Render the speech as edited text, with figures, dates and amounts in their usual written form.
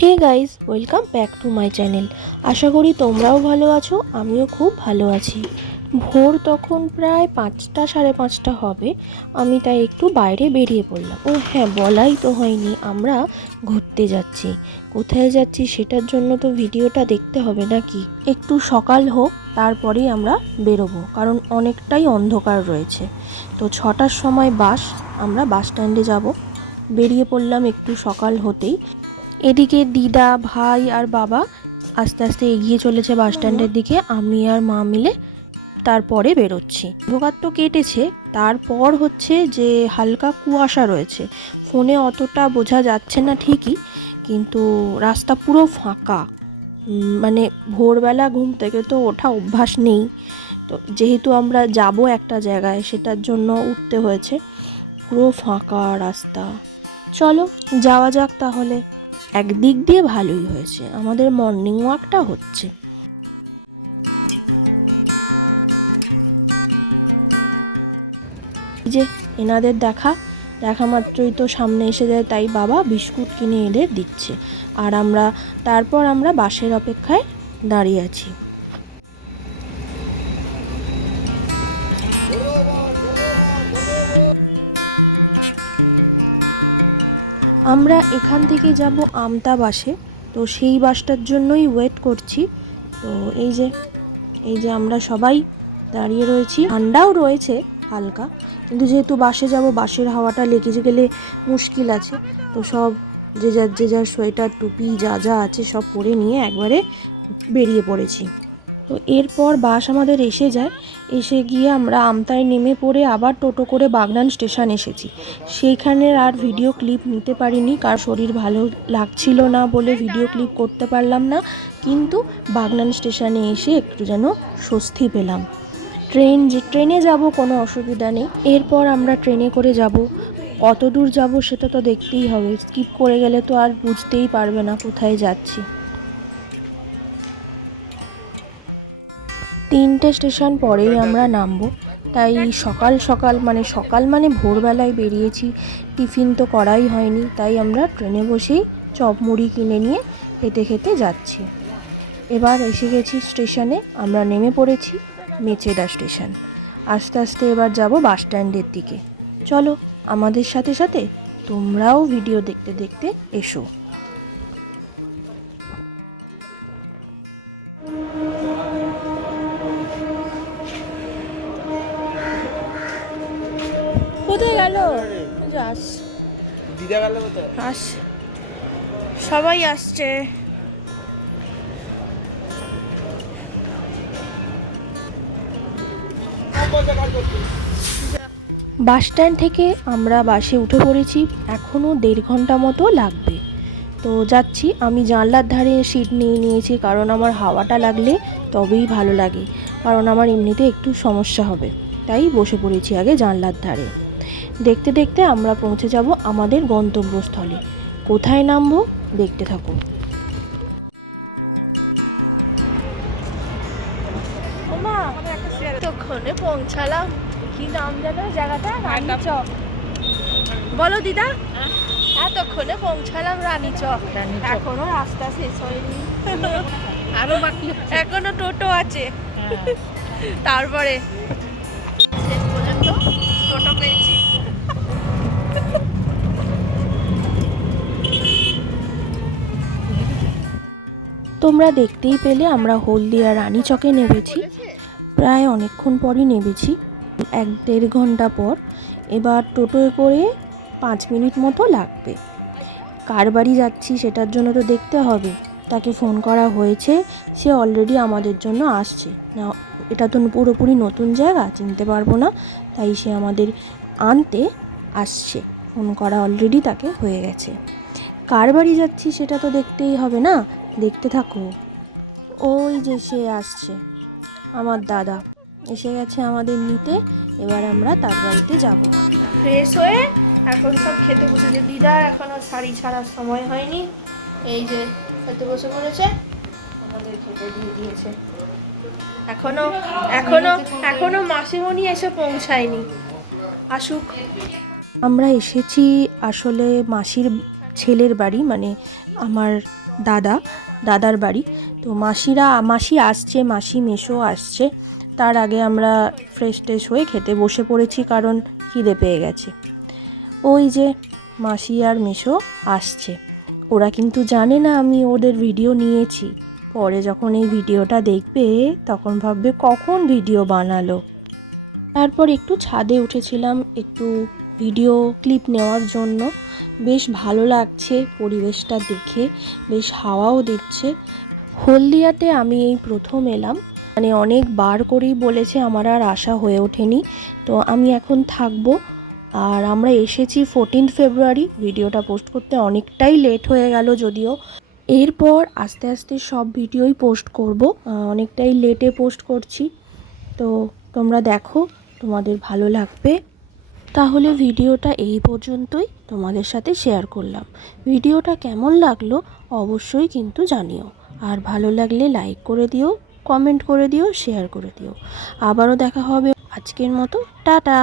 Hey guys, welcome back to my channel. আশা করি তোমরাও ভালো আছো, আমিও খুব ভালো আছি। ভোর তখন প্রায় 5টা সাড়ে 5টা হবে। আমি তাই একটু বাইরে বেরিয়ে পড়লাম। ও হ্যাঁ, বলাই তো হয়নি, আমরা ঘুরতে যাচ্ছি। কোথায় যাচ্ছি সেটার জন্য তো ভিডিওটা দেখতে হবে নাকি। একটু সকাল হোক, তারপরেই আমরা বেরোবো, কারণ অনেকটাই অন্ধকার রয়েছে। তো 6টার সময় বাস, আমরা বাস স্ট্যান্ডে যাব। বেরিয়ে পড়লাম একটু সকাল হতেই। এদিকে দিদা, ভাই আর বাবা আস্তে আস্তে এগিয়ে চলেছে বাস স্ট্যান্ডের দিকে। আমি আর মা মিলে তারপরে বেরোচ্ছি। অন্ধকার তো কেটেছে, তারপর হচ্ছে যে হালকা কুয়াশা রয়েছে। ফোনে অতটা বোঝা যাচ্ছে না ঠিকই, কিন্তু রাস্তা পুরো ফাঁকা। মানে ভোরবেলা ঘুম থেকে তো ওঠা অভ্যাস নেই, তো যেহেতু আমরা যাব একটা জায়গায়, সেটার জন্য উঠতে হয়েছে। পুরো ফাঁকা রাস্তা। চলো যাওয়া যাক তাহলে। একদিক দিয়ে ভালোই হয়েছে, আমাদের মর্নিং ওয়াকটা হচ্ছে। এই যে এনাদের দেখা মাত্রই তো সামনে এসে যায়, তাই বাবা বিস্কুট কিনে এনে দিচ্ছে। আর তারপর আমরা বাসের অপেক্ষায় দাঁড়িয়ে আছি। আমরা এখান থেকে যাব আমতা বাসে, তো সেই বাসটার জন্যই ওয়েট করছি। তো এই যে আমরা সবাই দাঁড়িয়ে রয়েছি। ঠান্ডাও রয়েছে হালকা, কিন্তু যেহেতু বাসে যাব, বাসের হাওয়াটা লেগে গেলে মুশকিল আছে। তো সব যে যার সোয়েটার, টুপি যা যা আছে সব পরে নিয়ে একবারে বেরিয়ে পড়েছি। তো এরপর বাস আমাদের এসে যায়। এসে গিয়ে আমরা আমতায় নেমে পড়ে আবার টোটো করে বাগনান স্টেশন এসেছি। সেইখানের আর ভিডিও ক্লিপ নিতে পারিনি, কার শরীর ভালো লাগছিল না বলে ভিডিও ক্লিপ করতে পারলাম না। কিন্তু বাগনান স্টেশনে এসে একটু যেন স্বস্তি পেলাম। ট্রেনে যাব, কোনো অসুবিধা নেই। এরপর আমরা ট্রেনে করে যাব। কত দূর যাব সেটা তো দেখতেই হবে, স্কিপ করে গেলে তো আর বুঝতেই পারবে না কোথায় যাচ্ছি। 3টে স্টেশন পরেই আমরা নামবো। তাই সকাল মানে ভোরবেলায় বেরিয়েছি, টিফিন তো করাই হয়নি। তাই আমরা ট্রেনে বসেই চপ মুড়ি কিনে নিয়ে খেতে খেতে যাচ্ছি। এবার এসে গেছি স্টেশনে, আমরা নেমে পড়েছি মেচেদা স্টেশন। আস্তে আস্তে এবার যাব বাস স্ট্যান্ডের দিকে। চলো আমাদের সাথে সাথে তোমরাও ভিডিও দেখতে দেখতে এসো। কোথায় গেল? দিদা গেল কোথায়? সবাই আসছে। বাস স্ট্যান্ড থেকে আমরা বাসে উঠে পড়েছি। এখনও 1.5 ঘন্টা মতো লাগবে। তো যাচ্ছি। আমি জানলার ধারে সিট নিয়ে নিয়েছি, কারণ আমার হাওয়াটা লাগলে তবেই ভালো লাগে, কারণ আমার এমনিতে একটু সমস্যা হবে। তাই বসে পড়েছি আগে জানলার ধারে। দেখতে দেখতে আমরা পৌঁছে যাব আমাদের গন্তব্যস্থলে। কোথায় নামবো দেখতে থাকো। এতক্ষণে পৌঁছালাম। কি নাম জানো জায়গাটা? রানী চক। বলো দিদা। এতক্ষণে পৌঁছালাম রানী চক। এখনো রাস্তা শেষ হয়নি, আরো বাকি, এখনো টোটো আছে। তারপরে শেষ পর্যন্ত টোটো পেয়েছি। তোমরা দেখতেই পেলে আমরা হলদিয়া রানী চকে নেমেছি। প্রায় অনেকক্ষণ পরই নেমেছি, 1-1.5 ঘন্টা পর। এবার টোটোয় করে 5 মিনিট মতো লাগবে। কার বাড়ি যাচ্ছি সেটার জন্য তো দেখতে হবে। তাকে ফোন করা হয়েছে, সে অলরেডি আমাদের জন্য আসছে না। এটা তো পুরোপুরি নতুন জায়গা, চিনতে পারবো না, তাই সে আমাদের আনতে আসছে। ফোন করা অলরেডি তাকে হয়ে গেছে। কার বাড়ি যাচ্ছি সেটা তো দেখতেই হবে না, দেখতে থাকো। ওই যে সে আসছে, আমার দাদা এসে গেছে আমাদের নিতে। এবার আমরা তার বাড়িতে যাব। ফ্রেশ হয়ে এখন সব খেতে বসেছে। দিদা এখনো শাড়ি ছাড়ার সময় হয়নি, এই যে খেতে বসে পড়েছে, আমাদের খেতে দিয়ে দিয়েছে। এখনো মাসিমণি এসে পৌঁছায়নি, আসুক। আমরা এসেছি আসলে মাসির ছেলের বাড়ি, মানে আমার দাদার বাড়ি। তো মাসি আসছে, মাসি মেসো আসছে। তার আগে আমরা ফ্রেশ ট্রেশ হয়ে খেতে বসে পড়েছি, কারণ খিদে পেয়ে গেছে। ওই যে মাসি আর মেসো আসছে। ওরা কিন্তু জানে না আমি ওদের ভিডিও নিয়েছি। পরে যখন এই ভিডিওটা দেখবে তখন ভাববে কখন ভিডিও বানালো। তারপর একটু ছাদে উঠেছিলাম একটু ভিডিও ক্লিপ নেওয়ার জন্য। বেশ ভালো লাগছে পরিবেশটা দেখে, বেশ হাওয়াও দিচ্ছে। হলদিয়াতে আমি এই প্রথম এলাম, মানে অনেক বার করেই বলেছে, আমার আর আশা হয়ে ওঠেনি। তো আমি এখন থাকবো। আর আমরা এসেছি 14 ফেব্রুয়ারি। ভিডিওটা পোস্ট করতে অনেকটাই লেট হয়ে গেল যদিও। এরপর আস্তে আস্তে সব ভিডিওই পোস্ট করব, অনেকটাই লেটে পোস্ট করছি। তো তোমরা দেখো, তোমাদের ভালো লাগবে। তাহলে ভিডিওটা এই পর্যন্তই তোমাদের সাথে শেয়ার করলাম। ভিডিওটা কেমন লাগলো অবশ্যই কিন্তু জানিও। আর ভালো লাগলে লাইক করে দিও, কমেন্ট করে দিও, শেয়ার করে দিও। আবারও দেখা হবে। আজকের মতো টাটা।